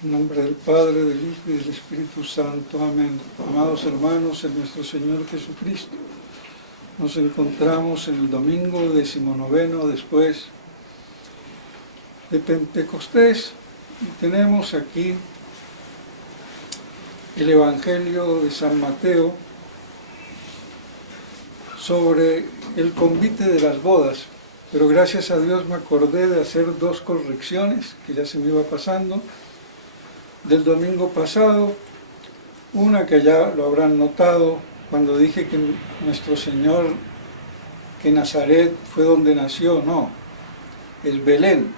En nombre del Padre, del Hijo y del Espíritu Santo. Amén. Amados hermanos, en nuestro Señor Jesucristo, nos encontramos en el domingo 19 después de Pentecostés y tenemos aquí el Evangelio de San Mateo sobre el convite de las bodas. Pero gracias a Dios me acordé de hacer dos correcciones que ya se me iba pasando del domingo pasado. Una que ya lo habrán notado cuando dije que nuestro Señor, que Nazaret fue donde nació. No, es Belén.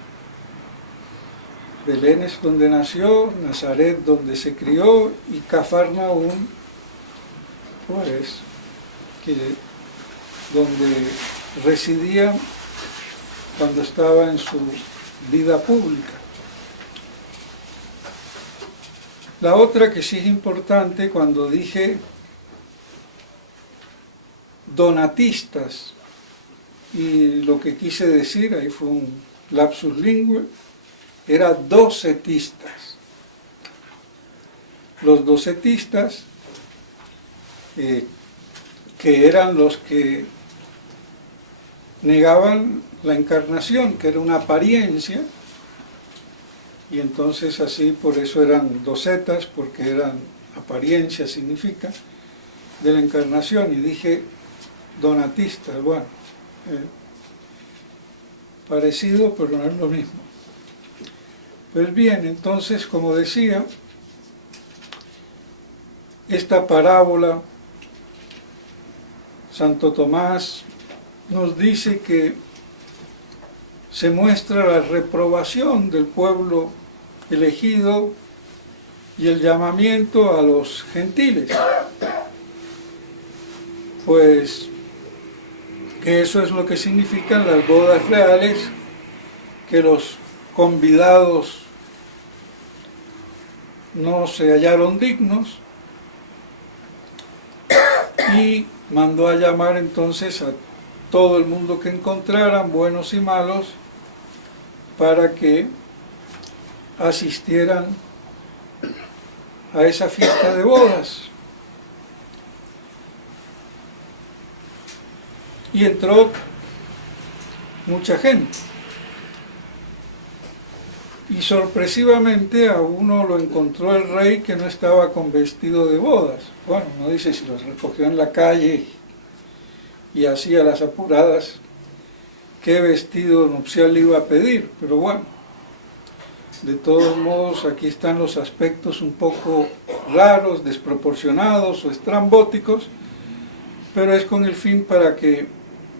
Belén es donde nació, Nazaret donde se crió y Cafarnaúm, pues, donde residía cuando estaba en su vida pública. La otra que sí es importante, cuando dije donatistas, y lo que quise decir, ahí fue un lapsus lingüe, era docetistas. Los docetistas, que eran los que negaban la encarnación, que era una apariencia, y entonces así por eso eran docetas, porque eran apariencia, significa, de la encarnación, y dije donatistas. Bueno, parecido, pero no es lo mismo. Pues bien, entonces, como decía, esta parábola, Santo Tomás nos dice que se muestra la reprobación del pueblo elegido y el llamamiento a los gentiles. Pues que eso es lo que significan las bodas reales, que los convidados no se hallaron dignos y mandó a llamar entonces a todo el mundo que encontraran, buenos y malos, para que asistieran a esa fiesta de bodas. Y entró mucha gente. Y sorpresivamente a uno lo encontró el rey que no estaba con vestido de bodas. Bueno, no dice si los recogió en la calle y así a las apuradas qué vestido nupcial le iba a pedir, pero bueno, de todos modos aquí están los aspectos un poco raros, desproporcionados o estrambóticos, pero es con el fin para que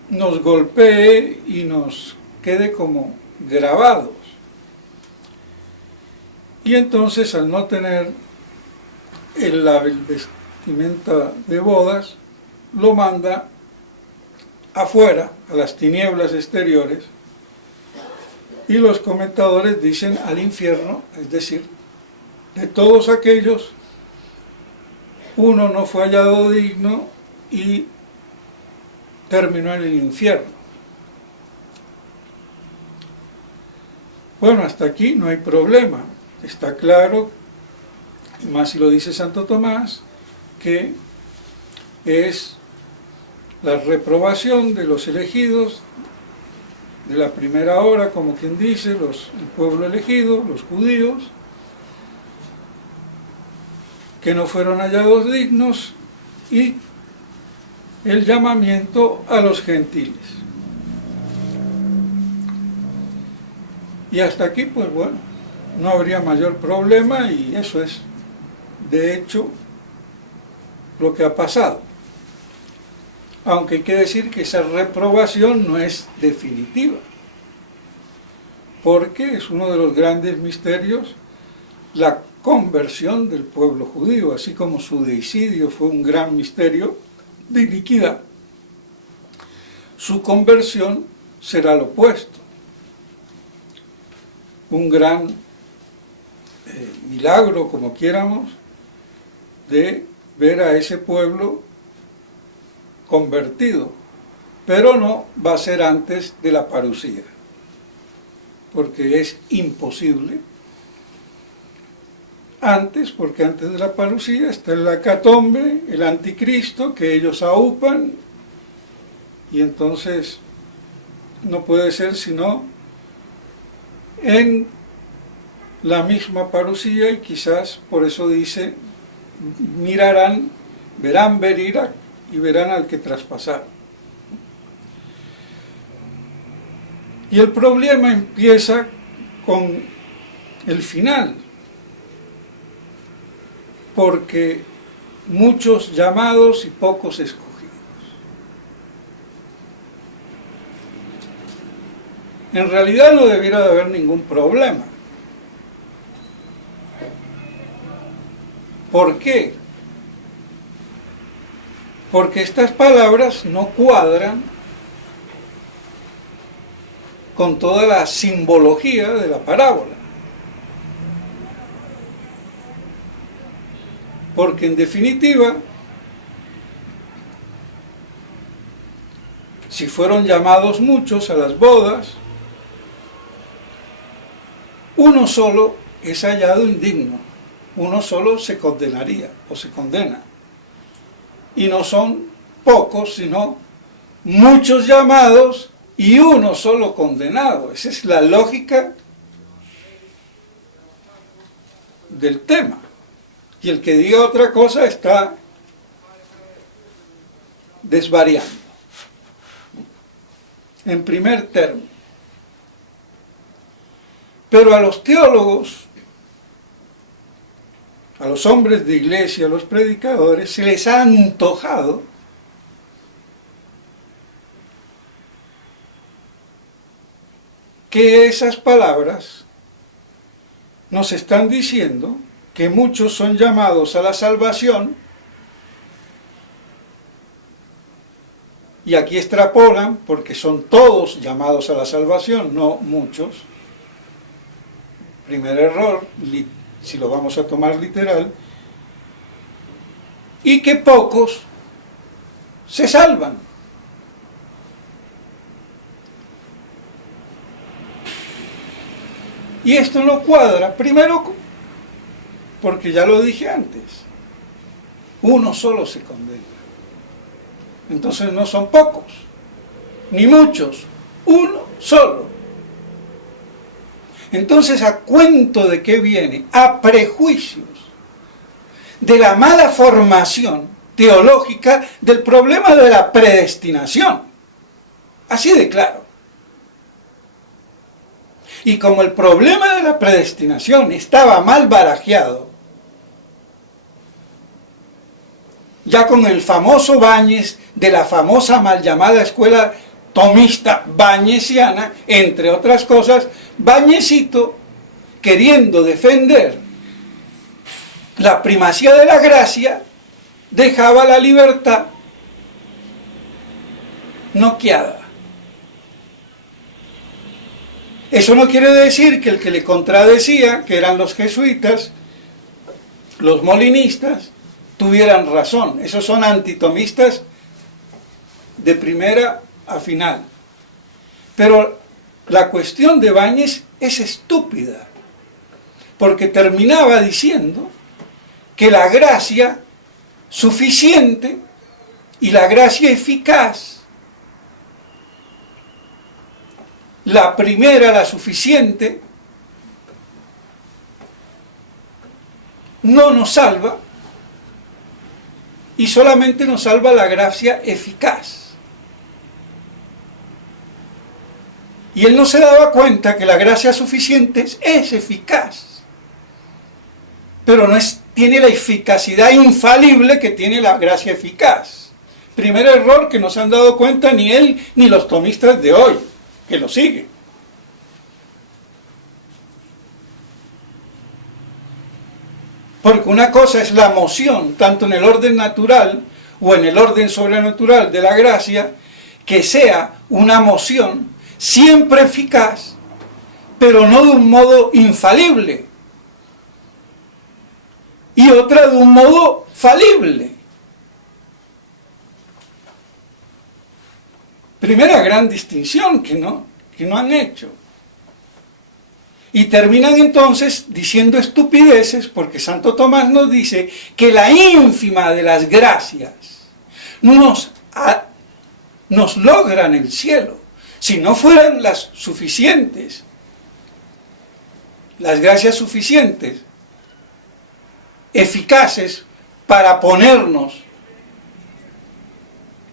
nos golpee y nos quede como grabados. Y entonces, al no tener la vestimenta de bodas, lo manda afuera, a las tinieblas exteriores, y los comentadores dicen al infierno, es decir, de todos aquellos, uno no fue hallado digno y terminó en el infierno. Bueno, hasta aquí no hay problema, está claro, y más si lo dice Santo Tomás, que es la reprobación de los elegidos de la primera hora, como quien dice, el pueblo elegido, los judíos, que no fueron hallados dignos, y el llamamiento a los gentiles. Y hasta aquí, pues bueno, no habría mayor problema, y eso es, de hecho, lo que ha pasado. Aunque hay que decir que esa reprobación no es definitiva, porque es uno de los grandes misterios, la conversión del pueblo judío, así como su deicidio fue un gran misterio de iniquidad, su conversión será lo opuesto, un gran milagro, como quieramos, de ver a ese pueblo convertido, pero no va a ser antes de la parucía, porque es imposible antes, porque antes de la parusía está el hecatombe, el anticristo, que ellos aupan, y entonces no puede ser sino en la misma parusía, y quizás por eso dice, mirarán, verán Berira, y verán al que traspasar. Y el problema empieza con el final, porque muchos llamados y pocos escogidos. En realidad no debiera de haber ningún problema. ¿Por qué? Porque estas palabras no cuadran con toda la simbología de la parábola. Porque en definitiva, si fueron llamados muchos a las bodas, uno solo es hallado indigno, uno solo se condenaría o se condena. Y no son pocos, sino muchos llamados y uno solo condenado. Esa es la lógica del tema. Y el que diga otra cosa está desvariando. En primer término. Pero a los teólogos, a los hombres de iglesia, a los predicadores, se les ha antojado que esas palabras nos están diciendo que muchos son llamados a la salvación, y aquí extrapolan, porque son todos llamados a la salvación, no muchos. Primer error, si lo vamos a tomar literal, y que pocos se salvan. Y esto no cuadra, primero, porque ya lo dije antes, uno solo se condena. Entonces no son pocos, ni muchos, uno solo. Entonces, ¿a cuento de qué viene? A prejuicios de la mala formación teológica del problema de la predestinación. Así de claro. Y como el problema de la predestinación estaba mal barajeado, ya con el famoso Báñez de la famosa mal llamada escuela tomista bañesiana, entre otras cosas, Bañecito, queriendo defender la primacía de la gracia, dejaba la libertad noqueada. Eso no quiere decir que el que le contradecía, que eran los jesuitas, los molinistas, tuvieran razón. Esos son antitomistas de primera a final. Pero la cuestión de Báñez es estúpida, porque terminaba diciendo que la gracia suficiente y la gracia eficaz, la primera, la suficiente, no nos salva, y solamente nos salva la gracia eficaz. Y él no se daba cuenta que la gracia suficiente es eficaz, pero no tiene la eficacidad infalible que tiene la gracia eficaz. Primer error que no se han dado cuenta ni él ni los tomistas de hoy, que lo siguen. Porque una cosa es la moción, tanto en el orden natural o en el orden sobrenatural de la gracia, que sea una moción siempre eficaz, pero no de un modo infalible, y otra de un modo falible. Primera gran distinción que no han hecho. Y terminan entonces diciendo estupideces, porque Santo Tomás nos dice que la ínfima de las gracias nos logran el cielo. Si no fueran las suficientes, las gracias suficientes, eficaces para ponernos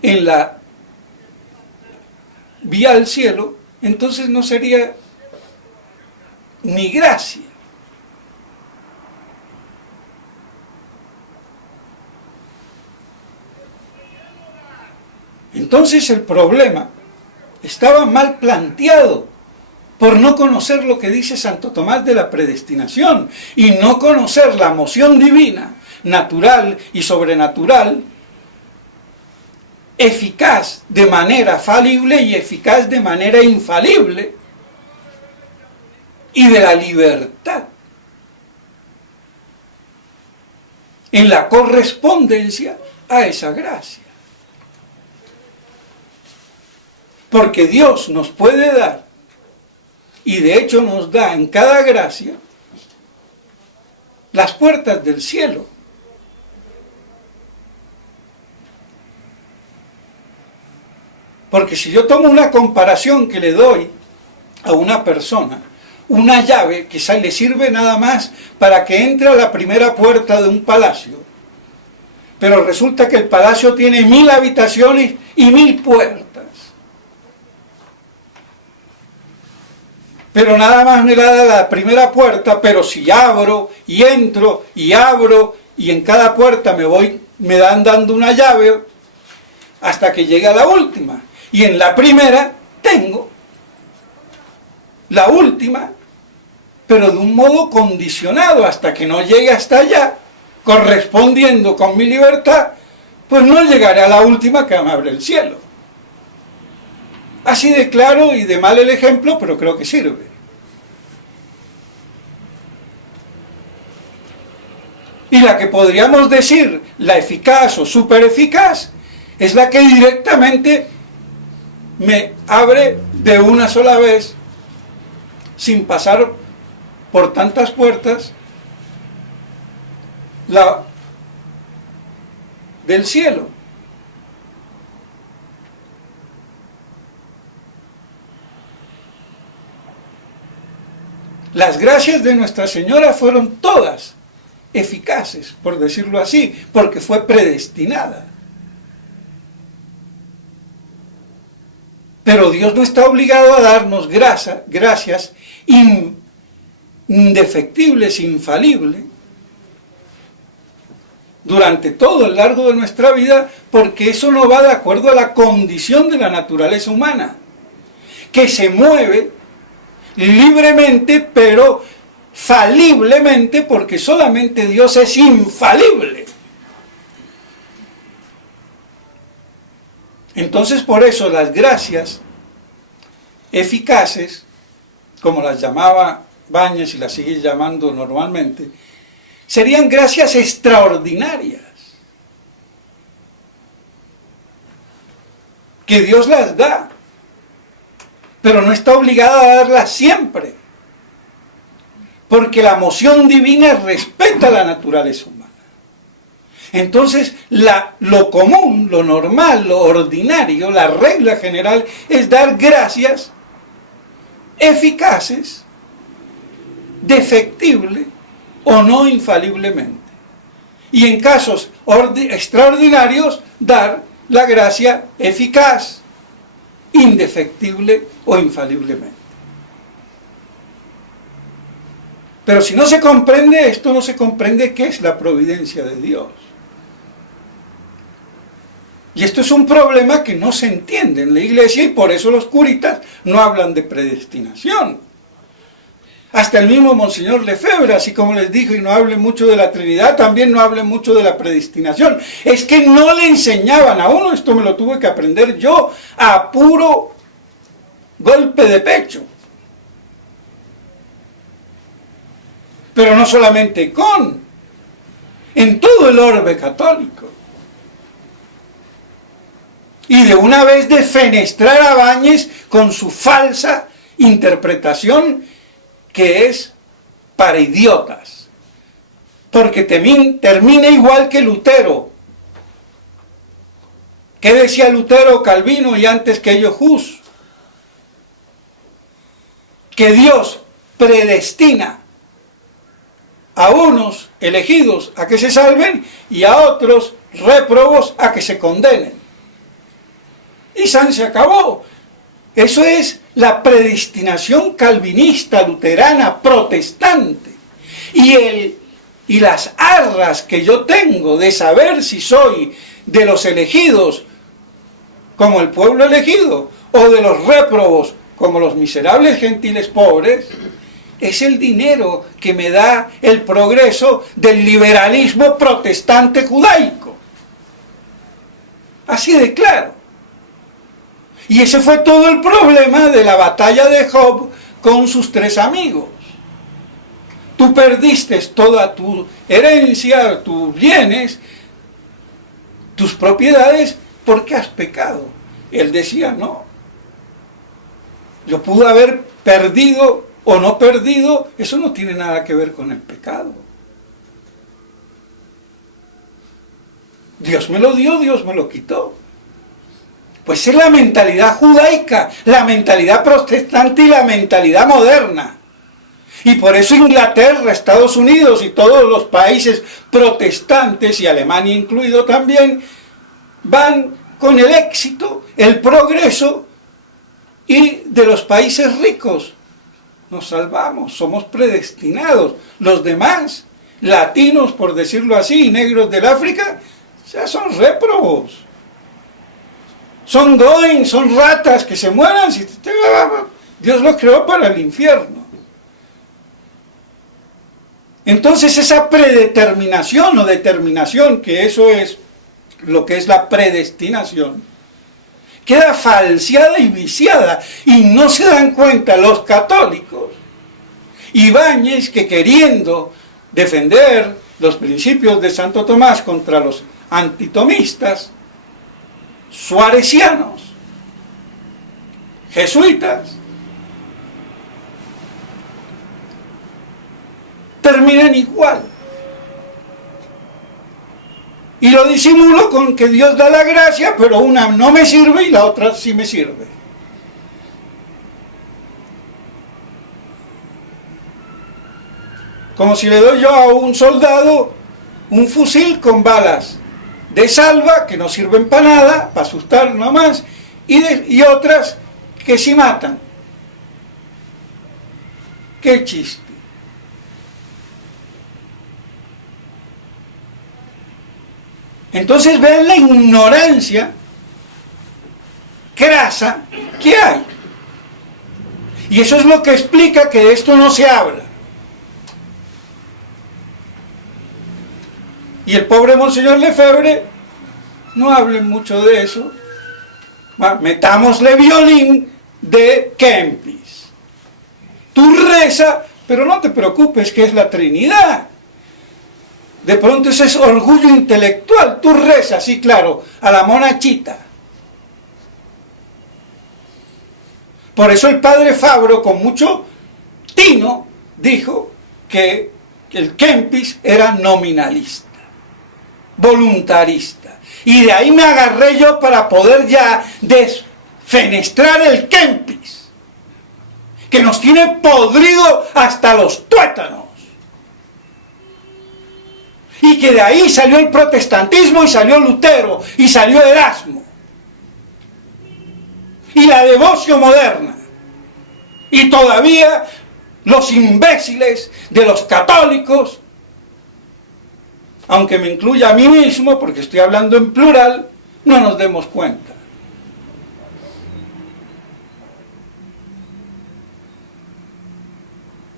en la vía al cielo, entonces no sería ni gracia. Entonces el problema estaba mal planteado por no conocer lo que dice Santo Tomás de la predestinación y no conocer la moción divina, natural y sobrenatural, eficaz de manera falible y eficaz de manera infalible, y de la libertad en la correspondencia a esa gracia. Porque Dios nos puede dar, y de hecho nos da en cada gracia, las puertas del cielo. Porque si yo tomo una comparación que le doy a una persona, una llave que le sirve nada más para que entre a la primera puerta de un palacio, pero resulta que el palacio tiene 1000 habitaciones y 1000 puertas. Pero nada más me da la primera puerta, pero si abro y entro y abro y en cada puerta me dan dando una llave hasta que llegue a la última. Y en la primera tengo la última, pero de un modo condicionado hasta que no llegue hasta allá, correspondiendo con mi libertad, pues no llegaré a la última que me abre el cielo. Así de claro y de mal el ejemplo, pero creo que sirve. Y la que podríamos decir la eficaz o súper eficaz es la que directamente me abre de una sola vez, sin pasar por tantas puertas, la del cielo. Las gracias de Nuestra Señora fueron todas eficaces, por decirlo así, porque fue predestinada. Pero Dios no está obligado a darnos gracias indefectibles, infalibles, durante todo el largo de nuestra vida, porque eso no va de acuerdo a la condición de la naturaleza humana, que se mueve libremente, pero faliblemente, porque solamente Dios es infalible. Entonces, por eso las gracias eficaces, como las llamaba Báñez y las sigue llamando normalmente, serían gracias extraordinarias, que Dios las da, pero no está obligado a darlas siempre, porque la moción divina respeta la naturaleza humana. Entonces, lo común, lo normal, lo ordinario, la regla general es dar gracias eficaces, defectible o no infaliblemente. Y en casos extraordinarios, dar la gracia eficaz, indefectible o infaliblemente. Pero si no se comprende esto, no se comprende qué es la providencia de Dios. Y esto es un problema que no se entiende en la iglesia y por eso los curitas no hablan de predestinación. Hasta el mismo Monseñor Lefebvre, así como les dijo, y no hable mucho de la Trinidad, también no hable mucho de la predestinación. Es que no le enseñaban a uno, esto me lo tuve que aprender yo, a puro golpe de pecho. Pero no solamente en todo el orbe católico. Y de una vez defenestrar a Báñez con su falsa interpretación que es para idiotas, porque termina igual que Lutero. ¿Qué decía Lutero, Calvino y antes que ellos Hus? Que Dios predestina a unos elegidos a que se salven y a otros réprobos a que se condenen. Y se acabó. Eso es la predestinación calvinista, luterana, protestante. Y las arras que yo tengo de saber si soy de los elegidos como el pueblo elegido o de los réprobos como los miserables gentiles pobres, es el dinero que me da el progreso del liberalismo protestante judaico. Así de claro. Y ese fue todo el problema de la batalla de Job con sus 3 amigos. Tú perdiste toda tu herencia, tus bienes, tus propiedades, porque has pecado. Él decía, no. Yo pude haber perdido o no perdido, eso no tiene nada que ver con el pecado. Dios me lo dio, Dios me lo quitó. Pues es la mentalidad judaica, la mentalidad protestante y la mentalidad moderna. Y por eso Inglaterra, Estados Unidos y todos los países protestantes, y Alemania incluido también, van con el éxito, el progreso, y de los países ricos nos salvamos, somos predestinados. Los demás, latinos por decirlo así, y negros del África, ya son réprobos. Son goin, son ratas que se mueran. Dios los creó para el infierno. Entonces esa predeterminación o determinación, que eso es lo que es la predestinación, queda falseada y viciada, y no se dan cuenta los católicos. Ibáñez, que queriendo defender los principios de Santo Tomás contra los antitomistas, suarecianos, jesuitas, terminan igual. Y lo disimulo con que Dios da la gracia, pero una no me sirve y la otra sí me sirve. Como si le doy yo a un soldado un fusil con balas de salva, que no sirven para nada, para asustar nomás, y otras que sí matan. ¡Qué chiste! Entonces vean la ignorancia crasa que hay. Y eso es lo que explica que de esto no se habla. Y el pobre Monseñor Lefebvre, no hablen mucho de eso. Metámosle violín de Kempis. Tú reza, pero no te preocupes que es la Trinidad. De pronto ese es orgullo intelectual. Tú rezas, sí, claro, a la monachita. Por eso el padre Fabro, con mucho tino, dijo que el Kempis era nominalista, voluntarista. Y de ahí me agarré yo para poder ya desfenestrar el Kempis, que nos tiene podrido hasta los tuétanos. Y que de ahí salió el protestantismo, y salió Lutero, y salió Erasmo. Y la devoción moderna. Y todavía los imbéciles de los católicos, aunque me incluya a mí mismo, porque estoy hablando en plural, no nos demos cuenta.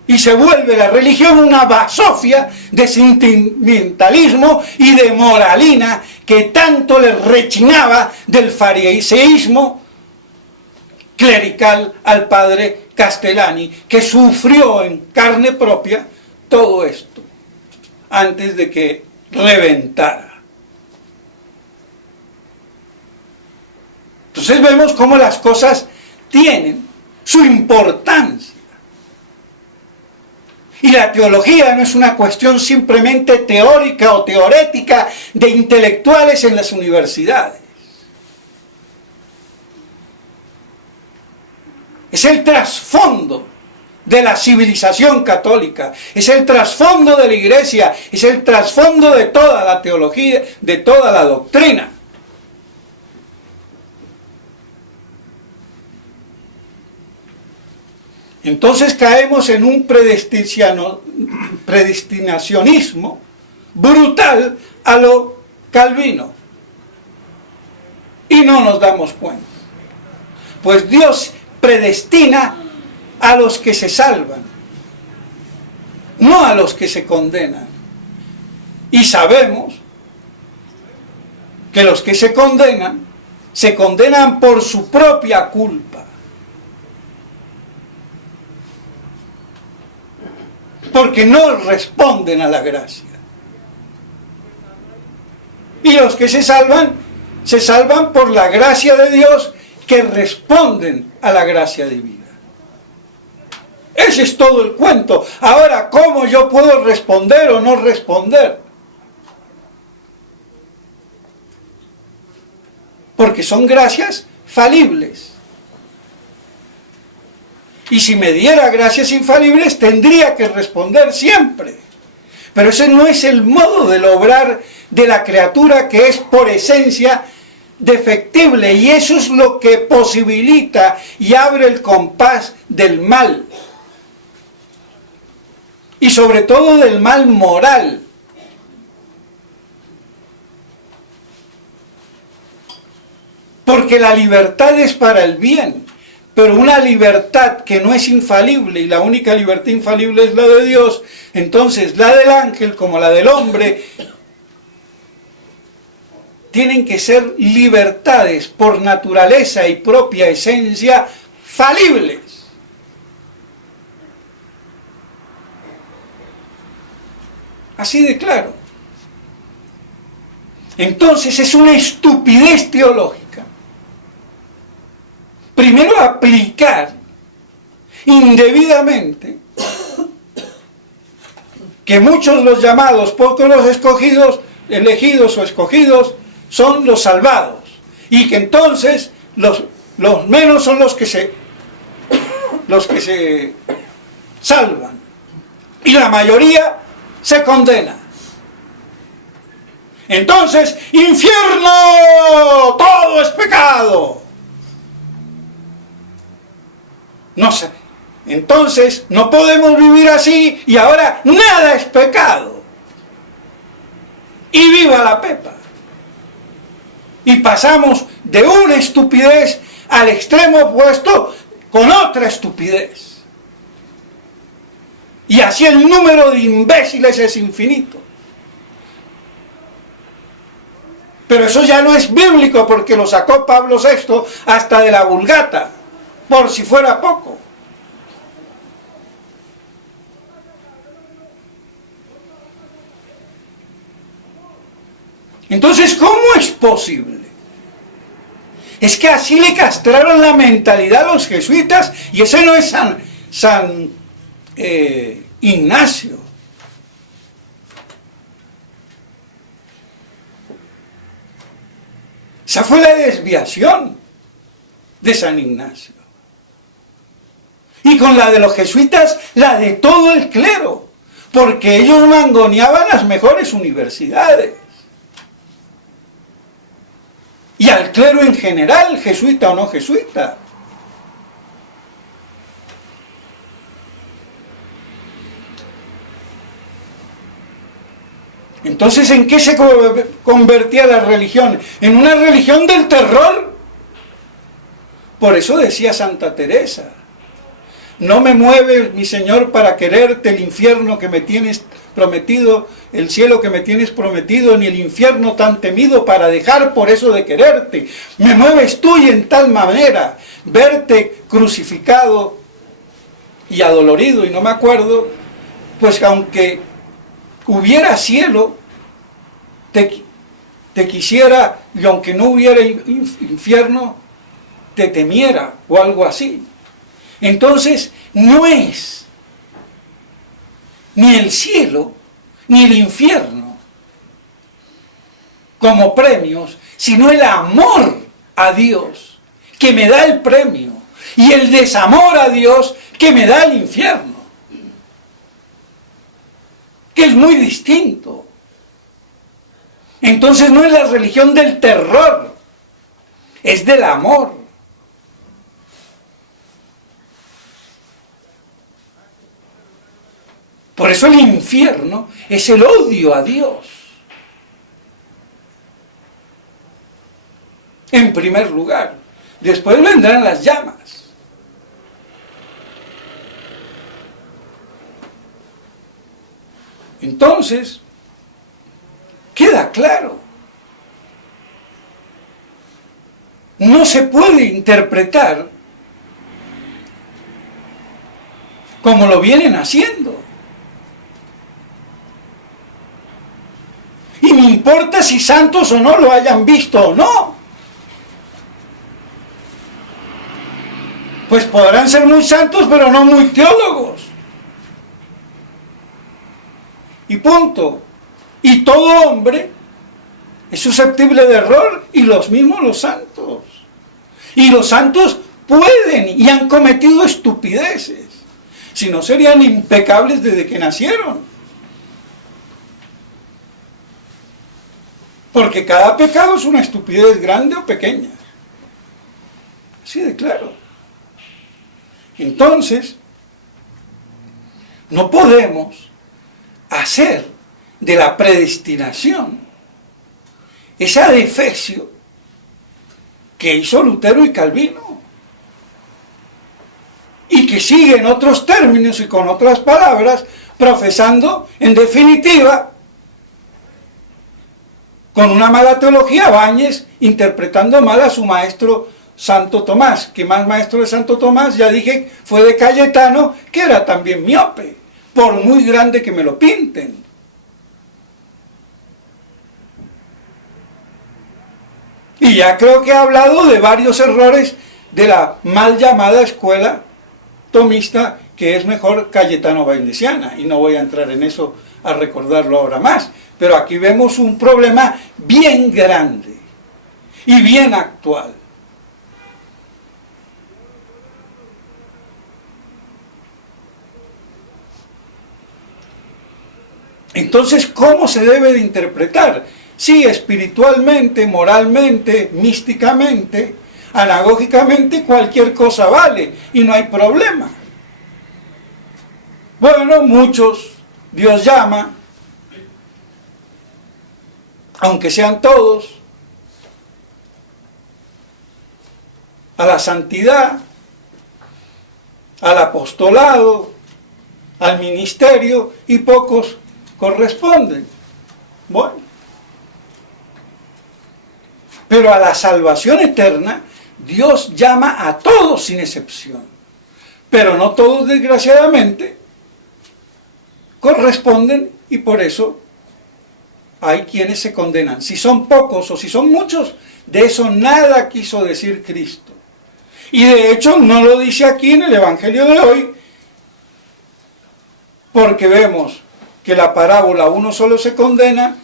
Y se vuelve la religión una basofia de sentimentalismo y de moralina que tanto le rechinaba del fariseísmo clerical al padre Castellani, que sufrió en carne propia todo esto antes de que reventara. Entonces vemos cómo las cosas tienen su importancia. Y la teología no es una cuestión simplemente teórica o teorética de intelectuales en las universidades. Es el trasfondo de la civilización católica, es el trasfondo de la Iglesia, es el trasfondo de toda la teología, de toda la doctrina. Entonces caemos en un predestinacionismo brutal a lo Calvino. Y no nos damos cuenta. Pues Dios predestina a los que se salvan, no a los que se condenan. Y sabemos que los que se condenan por su propia culpa. Porque no responden a la gracia. Y los que se salvan por la gracia de Dios, que responden a la gracia divina. Ese es todo el cuento. Ahora, ¿cómo yo puedo responder o no responder? Porque son gracias falibles. Y si me diera gracias infalibles, tendría que responder siempre. Pero ese no es el modo del obrar de la criatura, que es por esencia defectible. Y eso es lo que posibilita y abre el compás del mal. Y sobre todo del mal moral. Porque la libertad es para el bien. Pero una libertad que no es infalible, y la única libertad infalible es la de Dios, entonces la del ángel como la del hombre tienen que ser libertades por naturaleza y propia esencia falibles. Así de claro. Entonces es una estupidez teológica. Primero aplicar indebidamente que muchos los llamados, pocos los escogidos, elegidos o escogidos, son los salvados. Y que entonces los menos son los que se salvan. Y la mayoría se condena. Entonces, infierno, todo es pecado. No sé. Entonces, no podemos vivir así y ahora nada es pecado. Y viva la pepa. Y pasamos de una estupidez al extremo opuesto con otra estupidez. Y así el número de imbéciles es infinito. Pero eso ya no es bíblico, porque lo sacó Pablo VI hasta de la Vulgata, por si fuera poco. Entonces, ¿cómo es posible? Es que así le castraron la mentalidad a los jesuitas, y ese no es San Ignacio. Esa fue la desviación de San Ignacio. Y con la de los jesuitas, la de todo el clero, porque ellos mangoneaban las mejores universidades. Y al clero en general, jesuita o no jesuita. Entonces, ¿en qué se convertía la religión? En una religión del terror. Por eso decía Santa Teresa: no me mueve, mi Señor, para quererte el infierno que me tienes prometido, el cielo que me tienes prometido, ni el infierno tan temido para dejar por eso de quererte. Me mueves tú, y en tal manera verte crucificado y adolorido, y no me acuerdo, pues aunque hubiera cielo, te quisiera, y aunque no hubiera infierno, te temiera, o algo así. Entonces, no es ni el cielo, ni el infierno como premios, sino el amor a Dios que me da el premio y el desamor a Dios que me da el infierno, que es muy distinto. Entonces no es la religión del terror, es del amor. Por eso el infierno es el odio a Dios. En primer lugar. Después vendrán las llamas. Entonces, queda claro. No se puede interpretar como lo vienen haciendo. Y me importa si santos o no lo hayan visto o no. Pues podrán ser muy santos, pero no muy teólogos. Y punto. Y todo hombre es susceptible de error, y los mismos los santos. Y los santos pueden y han cometido estupideces. Si no, serían impecables desde que nacieron. Porque cada pecado es una estupidez grande o pequeña. Así de claro. Entonces, no podemos hacer de la predestinación esa adefesio que hizo Lutero y Calvino, y que sigue en otros términos y con otras palabras, profesando, en definitiva, con una mala teología, Báñez interpretando mal a su maestro Santo Tomás, que más maestro de Santo Tomás, ya dije, fue de Cayetano, que era también miope, por muy grande que me lo pinten. Y ya creo que he hablado de varios errores de la mal llamada escuela tomista, que es mejor Cayetano Bailesiana, y no voy a entrar en eso a recordarlo ahora más, pero aquí vemos un problema bien grande y bien actual. Entonces, ¿cómo se debe de interpretar? Sí, espiritualmente, moralmente, místicamente, anagógicamente, cualquier cosa vale y no hay problema. Bueno, muchos Dios llama, aunque sean todos, a la santidad, al apostolado, al ministerio, y pocos corresponden. Bueno, pero a la salvación eterna Dios llama a todos sin excepción, pero no todos, desgraciadamente, corresponden, y por eso hay quienes se condenan. Si son pocos o si son muchos, de eso nada quiso decir Cristo. Y de hecho no lo dice aquí en el Evangelio de hoy, porque vemos que la parábola uno solo se condena,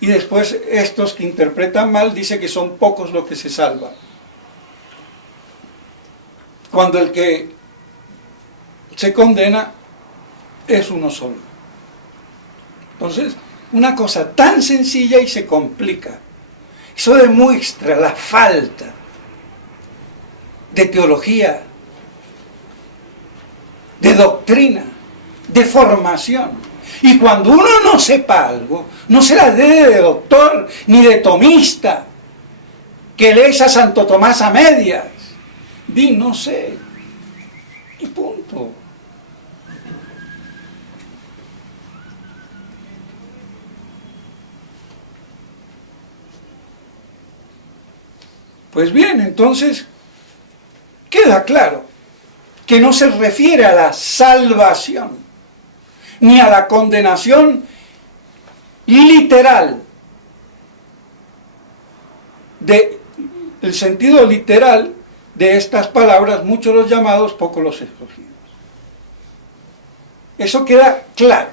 y después estos que interpretan mal dice que son pocos los que se salvan, cuando el que se condena es uno solo. Entonces, una cosa tan sencilla y se complica. Eso demuestra la falta de teología, de doctrina, de formación. Y cuando uno no sepa algo, no se la dé de doctor ni de tomista, que lees a Santo Tomás a medias. Di, no sé, y punto. Pues bien, entonces, queda claro que no se refiere a la salvación, ni a la condenación literal, el sentido literal de estas palabras, muchos los llamados, pocos los escogidos. Eso queda claro.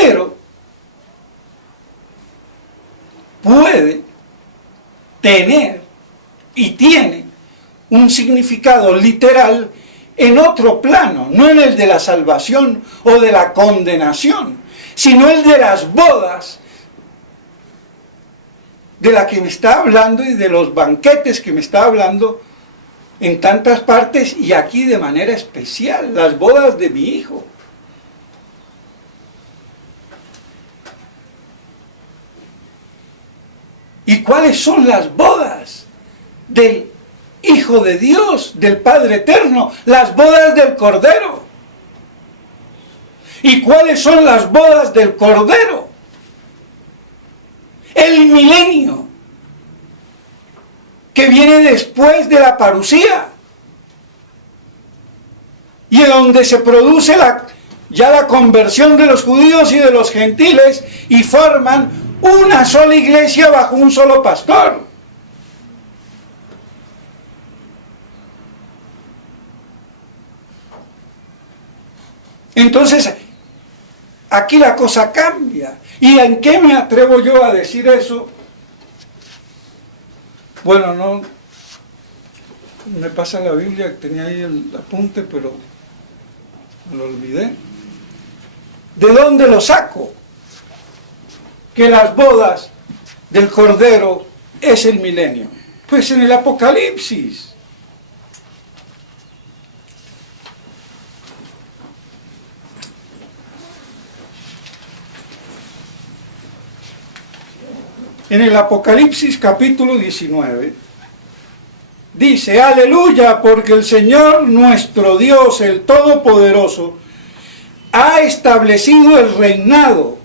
pero puede tener y tiene un significado literal en otro plano, no en el de la salvación o de la condenación, sino el de las bodas de la que me está hablando y de los banquetes que me está hablando en tantas partes y aquí de manera especial, las bodas de mi hijo. ¿Y cuáles son las bodas del Hijo de Dios, del Padre Eterno? Las bodas del Cordero. ¿Y cuáles son las bodas del Cordero? El milenio, que viene después de la parusía, y en donde se produce ya la conversión de los judíos y de los gentiles, y forman una sola iglesia bajo un solo pastor. Entonces, aquí la cosa cambia. ¿Y en qué me atrevo yo a decir eso? Bueno, no me pasa la Biblia, tenía ahí el apunte, pero lo olvidé. ¿De dónde lo saco? Que las bodas del Cordero es el milenio. Pues en el Apocalipsis. En el Apocalipsis capítulo 19, dice, aleluya, porque el Señor nuestro Dios, el Todopoderoso, ha establecido el reinado.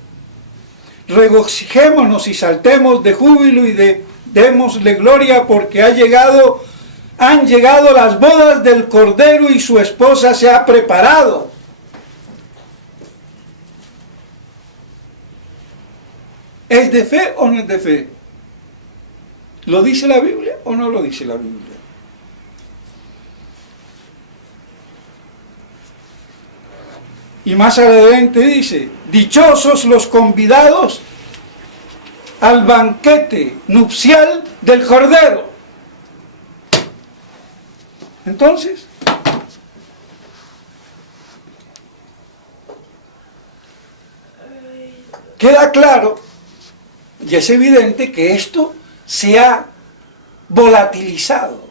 Regocijémonos y saltemos de júbilo y démosle gloria, porque han llegado las bodas del Cordero y su esposa se ha preparado. ¿Es de fe o no es de fe? ¿Lo dice la Biblia o no lo dice la Biblia? Y más adelante dice, dichosos los convidados al banquete nupcial del Cordero. Entonces, queda claro y es evidente que esto se ha volatilizado.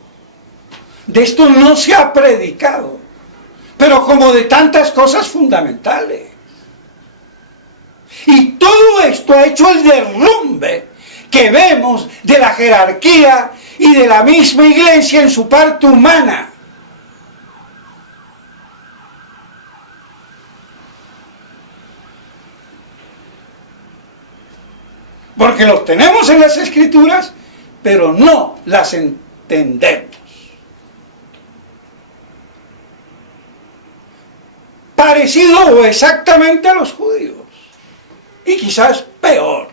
De esto no se ha predicado, pero como de tantas cosas fundamentales. Y todo esto ha hecho el derrumbe que vemos de la jerarquía y de la misma iglesia en su parte humana. Porque los tenemos en las Escrituras, pero no las entendemos. Parecido o exactamente a los judíos. Y quizás peor.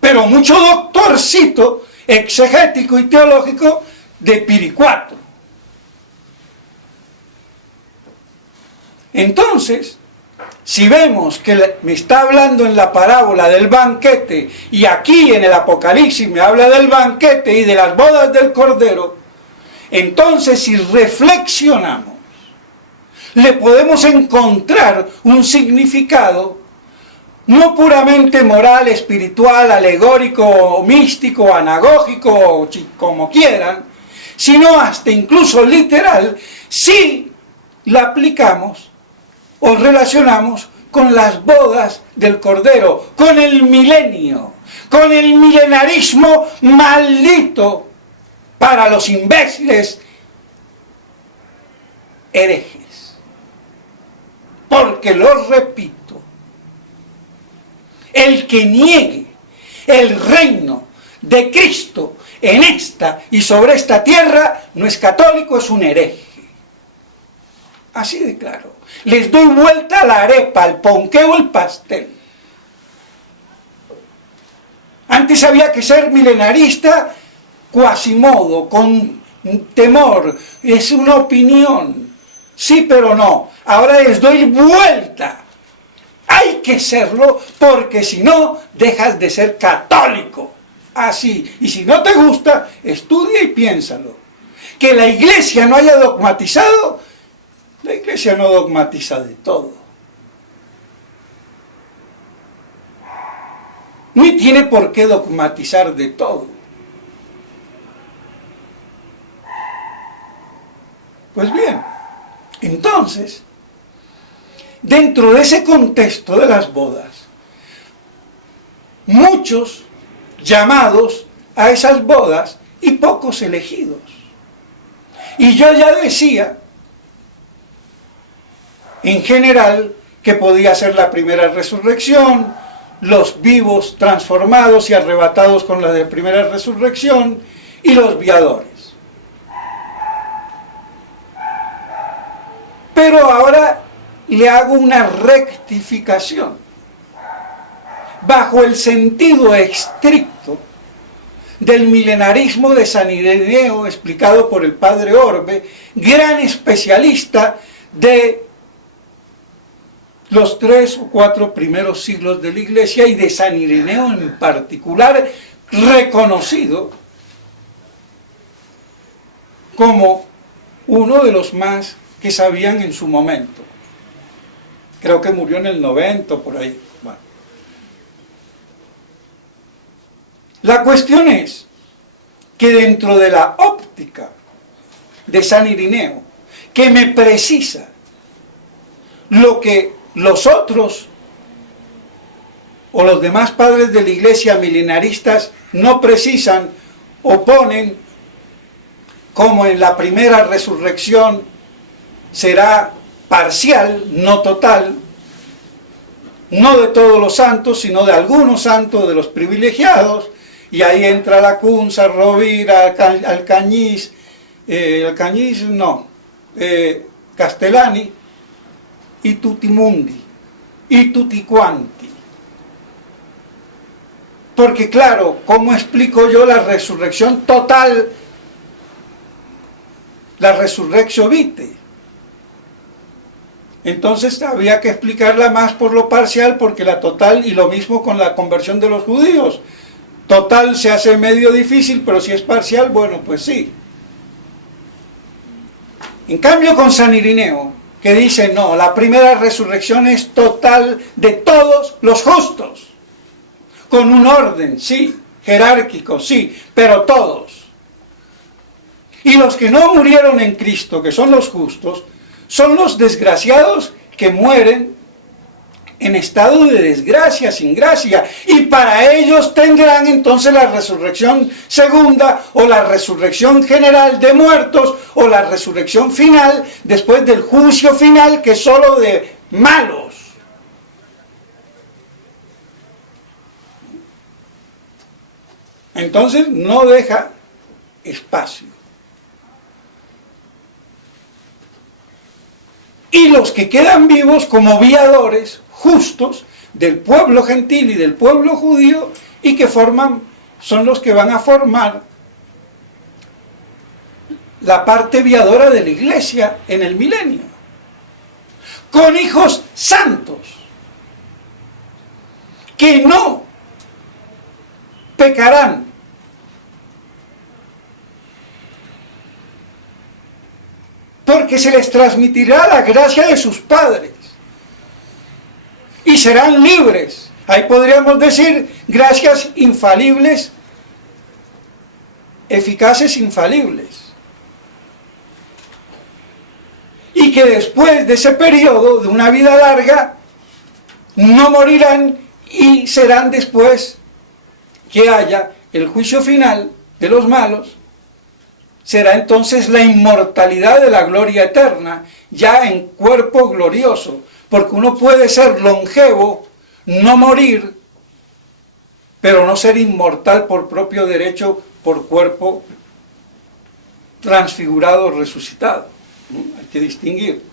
Pero mucho doctorcito exegético y teológico de Piricuato. Entonces, si vemos que me está hablando en la parábola del banquete y aquí en el Apocalipsis me habla del banquete y de las bodas del Cordero, entonces si reflexionamos, le podemos encontrar un significado no puramente moral, espiritual, alegórico, místico, anagógico, como quieran, sino hasta incluso literal, si la aplicamos o relacionamos con las bodas del Cordero, con el milenio, con el milenarismo maldito para los imbéciles herejes. Porque lo repito, el que niegue el reino de Cristo en esta y sobre esta tierra no es católico, es un hereje. Así de claro. Les doy vuelta a la arepa, al ponqué o el pastel. Antes había que ser milenarista cuasimodo, con temor, es una opinión. Sí, pero no. Ahora les doy vuelta. Hay que serlo porque si no, dejas de ser católico. Así. Y si no te gusta, estudia y piénsalo. Que la Iglesia no haya dogmatizado, la Iglesia no dogmatiza de todo. Ni tiene por qué dogmatizar de todo. Pues bien, entonces, dentro de ese contexto de las bodas, muchos llamados a esas bodas y pocos elegidos. Y yo ya decía, en general, que podía ser la primera resurrección, los vivos transformados y arrebatados con la de primera resurrección, y los viadores. Pero ahora le hago una rectificación. Bajo el sentido estricto del milenarismo de San Ireneo, explicado por el padre Orbe, gran especialista de los 3 o 4 primeros siglos de la Iglesia y de San Ireneo en particular, reconocido como uno de los más que sabían en su momento. Creo que murió en el 90 por ahí. Bueno. La cuestión es que dentro de la óptica de San Ireneo, que me precisa lo que los otros o los demás padres de la Iglesia milenaristas no precisan o ponen, como en la primera resurrección será parcial, no total, no de todos los santos, sino de algunos santos, de los privilegiados, y ahí entra Lacunza, Rovira, Alcañiz, Castellani, y Tutimundi, y Tutiquanti. Porque claro, ¿cómo explico yo la resurrección total? La resurrección vitae. Entonces había que explicarla más por lo parcial, porque la total, y lo mismo con la conversión de los judíos. Total se hace medio difícil, pero si es parcial, bueno, pues sí. En cambio con San Ireneo, que dice, no, la primera resurrección es total de todos los justos. Con un orden, sí, jerárquico, sí, pero todos. Y los que no murieron en Cristo, que son los justos, son los desgraciados que mueren en estado de desgracia, sin gracia, y para ellos tendrán entonces la resurrección segunda, o la resurrección general de muertos, o la resurrección final, después del juicio final, que es solo de malos. Entonces no deja espacio. Y los que quedan vivos como viadores justos del pueblo gentil y del pueblo judío, y que son los que van a formar la parte viadora de la Iglesia en el milenio, con hijos santos, que no pecarán, porque se les transmitirá la gracia de sus padres y serán libres. Ahí podríamos decir gracias infalibles, eficaces infalibles. Y que después de ese periodo de una vida larga no morirán, y serán después que haya el juicio final de los malos. Será entonces la inmortalidad de la gloria eterna, ya en cuerpo glorioso, porque uno puede ser longevo, no morir, pero no ser inmortal por propio derecho, por cuerpo transfigurado, resucitado. Hay que distinguir.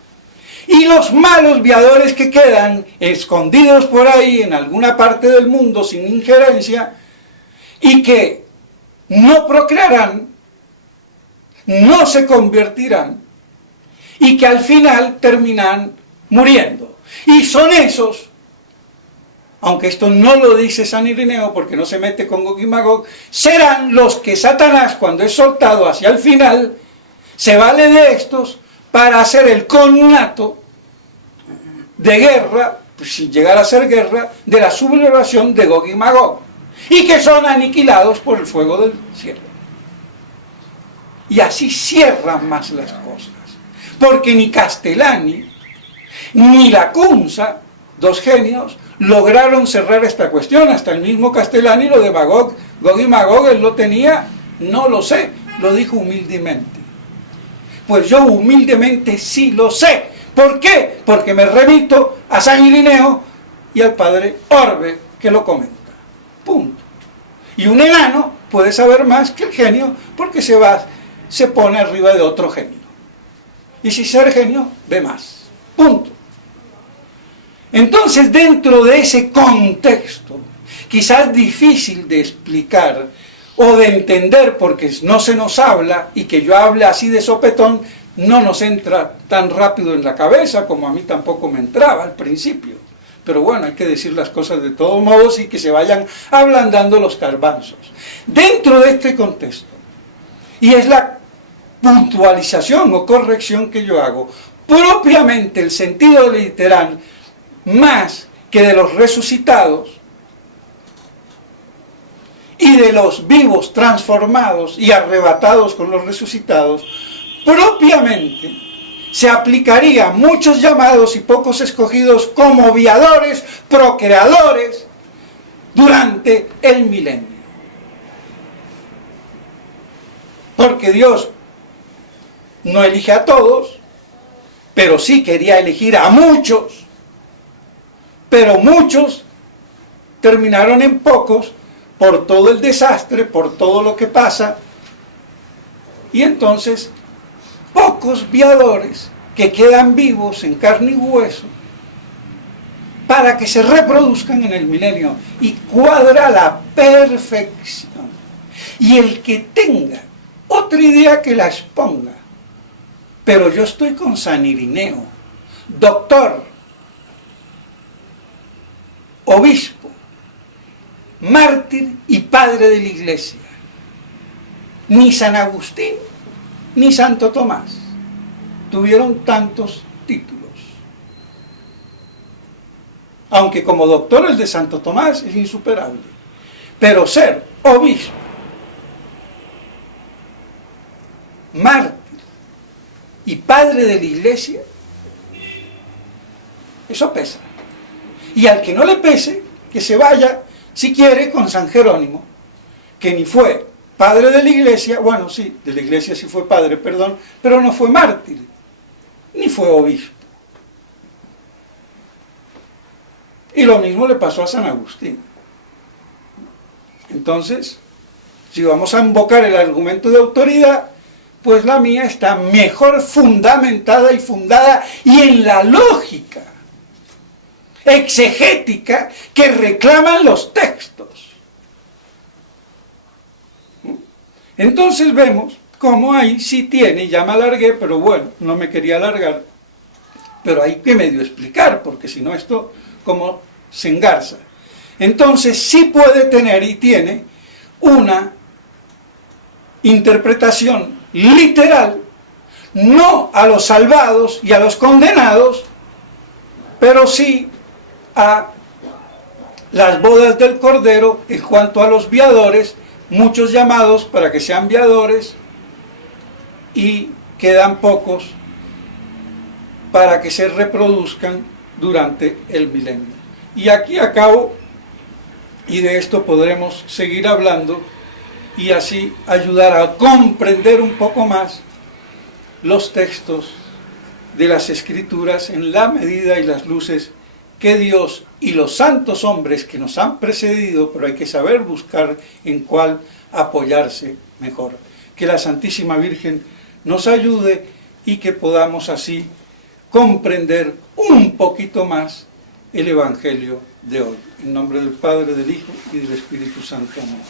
Y los malos viadores que quedan escondidos por ahí en alguna parte del mundo sin injerencia, y que no procrearán, no se convertirán, y que al final terminan muriendo. Y son esos, aunque esto no lo dice San Ireneo porque no se mete con Gog y Magog, serán los que Satanás, cuando es soltado hacia el final, se vale de estos para hacer el connato de guerra, sin llegar a ser guerra, de la sublevación de Gog y Magog, y que son aniquilados por el fuego del cielo. Y así cierran más las cosas, porque ni Castellani ni Lacunza, dos genios, lograron cerrar esta cuestión. Hasta el mismo Castellani, lo de Gog y Magog, él lo tenía, no lo sé, lo dijo humildemente. Pues yo humildemente sí lo sé. ¿Por qué? Porque me remito a San Ireneo y al padre Orbe, que lo comenta. Punto. Y un enano puede saber más que el genio porque se pone arriba de otro genio. Y si ser genio, ve más. Punto. Entonces, dentro de ese contexto, quizás difícil de explicar o de entender porque no se nos habla, y que yo hable así de sopetón no nos entra tan rápido en la cabeza como a mí tampoco me entraba al principio. Pero bueno, hay que decir las cosas de todos modos y que se vayan ablandando los garbanzos. Dentro de este contexto, y es la puntualización o corrección que yo hago, propiamente el sentido literal, más que de los resucitados y de los vivos transformados y arrebatados con los resucitados, propiamente se aplicaría a muchos llamados y pocos escogidos como viadores, procreadores durante el milenio. Porque Dios no elige a todos, pero sí quería elegir a muchos, pero muchos terminaron en pocos por todo el desastre, por todo lo que pasa, y entonces pocos viadores que quedan vivos en carne y hueso para que se reproduzcan en el milenio, y cuadra la perfección. Y el que tenga otra idea que la exponga, pero yo estoy con San Ireneo, doctor, obispo, mártir y padre de la Iglesia. Ni San Agustín ni Santo Tomás tuvieron tantos títulos. Aunque como doctor el de Santo Tomás es insuperable. Pero ser obispo, mártir y padre de la Iglesia, eso pesa. Y al que no le pese, que se vaya, si quiere, con San Jerónimo, que ni fue padre de la Iglesia, bueno, sí, de la Iglesia sí fue padre, perdón, pero no fue mártir, ni fue obispo. Y lo mismo le pasó a San Agustín. Entonces, si vamos a invocar el argumento de autoridad, pues la mía está mejor fundamentada y fundada y en la lógica exegética que reclaman los textos. Entonces vemos cómo ahí sí tiene, ya me alargué, pero bueno, no me quería alargar, pero hay que medio explicar, porque si no esto como se engarza. Entonces sí puede tener y tiene una interpretación literal, no a los salvados y a los condenados, pero sí a las bodas del Cordero en cuanto a los viadores, muchos llamados para que sean viadores y quedan pocos para que se reproduzcan durante el milenio. Y aquí acabo, y de esto podremos seguir hablando y así ayudar a comprender un poco más los textos de las Escrituras en la medida y las luces que Dios y los santos hombres que nos han precedido, pero hay que saber buscar en cuál apoyarse mejor. Que la Santísima Virgen nos ayude y que podamos así comprender un poquito más el Evangelio de hoy. En nombre del Padre, del Hijo y del Espíritu Santo. Amén.